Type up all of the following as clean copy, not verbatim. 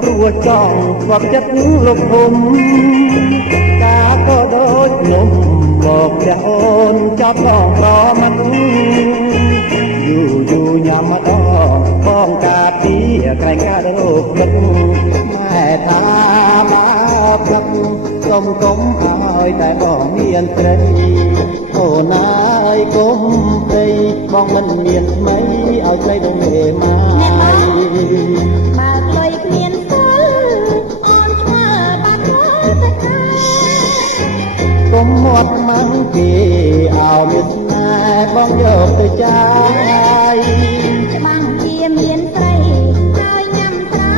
ព្រោះចង់ស្បចិត្តលោកភូមិតាក៏ដូចខ្ញុំមកព្រះអូនចាប់បងប្រមិនយូរញ៉ាំមកដល់បងកាពីក្រែងការរោគទឹកម៉ែថាមកព្រឹកកុំឲ្យតែបងមានស្រីអូនអើយកុំព្រៃបងមិនមានថ្មីឲ្យស្រីដងមេម៉ាមាត់ម៉ាំងគេឲ្យមានស្នេហ៍បងយកទៅចាយច្បាំងជាមានស្រីហើយញ៉ាំត្រើ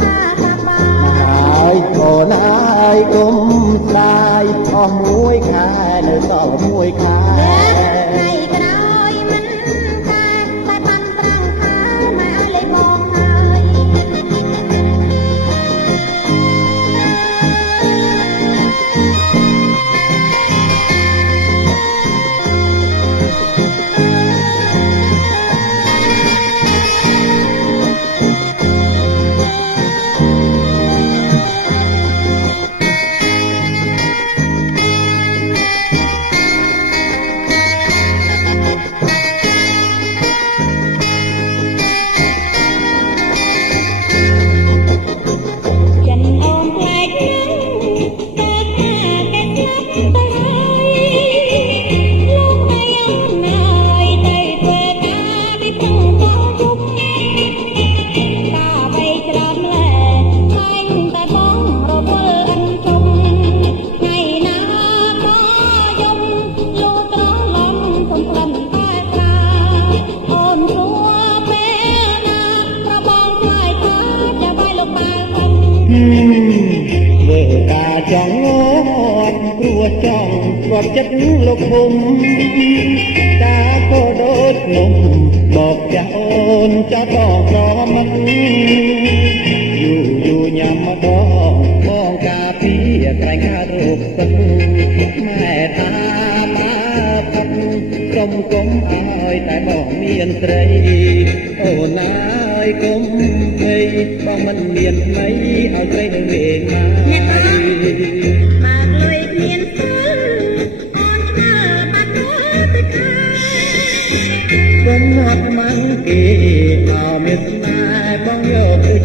ថាថាបាយហើយអូនអើយកុំស្ដាយអស់មួយខែនៅសល់មួយខែថ្ងៃក្រោយមិនតែបានត្រង់ថាម៉ែឲ្យលេបងហើយធ្វើការចង់ងត់ព្រោះចង់ស្បចិត្តលោកភូមិតាក៏ដូចខ្ញុំមកចាស់អូនចាប់បងប្រមិនយូរញ៉ាំមកដល់បងកាពីក្រែងខាតរោគទឹកម៉ែតាមកផឹកកុំឲ្យតែបងមានស្រីអូនអើយកុំភ័យបងមិនមានថ្មីឲ្យស្រីនឹងវេងាអ្នកមកលុយមានស្គាល់អូនឆ្ងល់បាត់ទៅខាកុំហត់ម៉ាំងគេឲ្យមានស្នេហ៍បងយកទៅ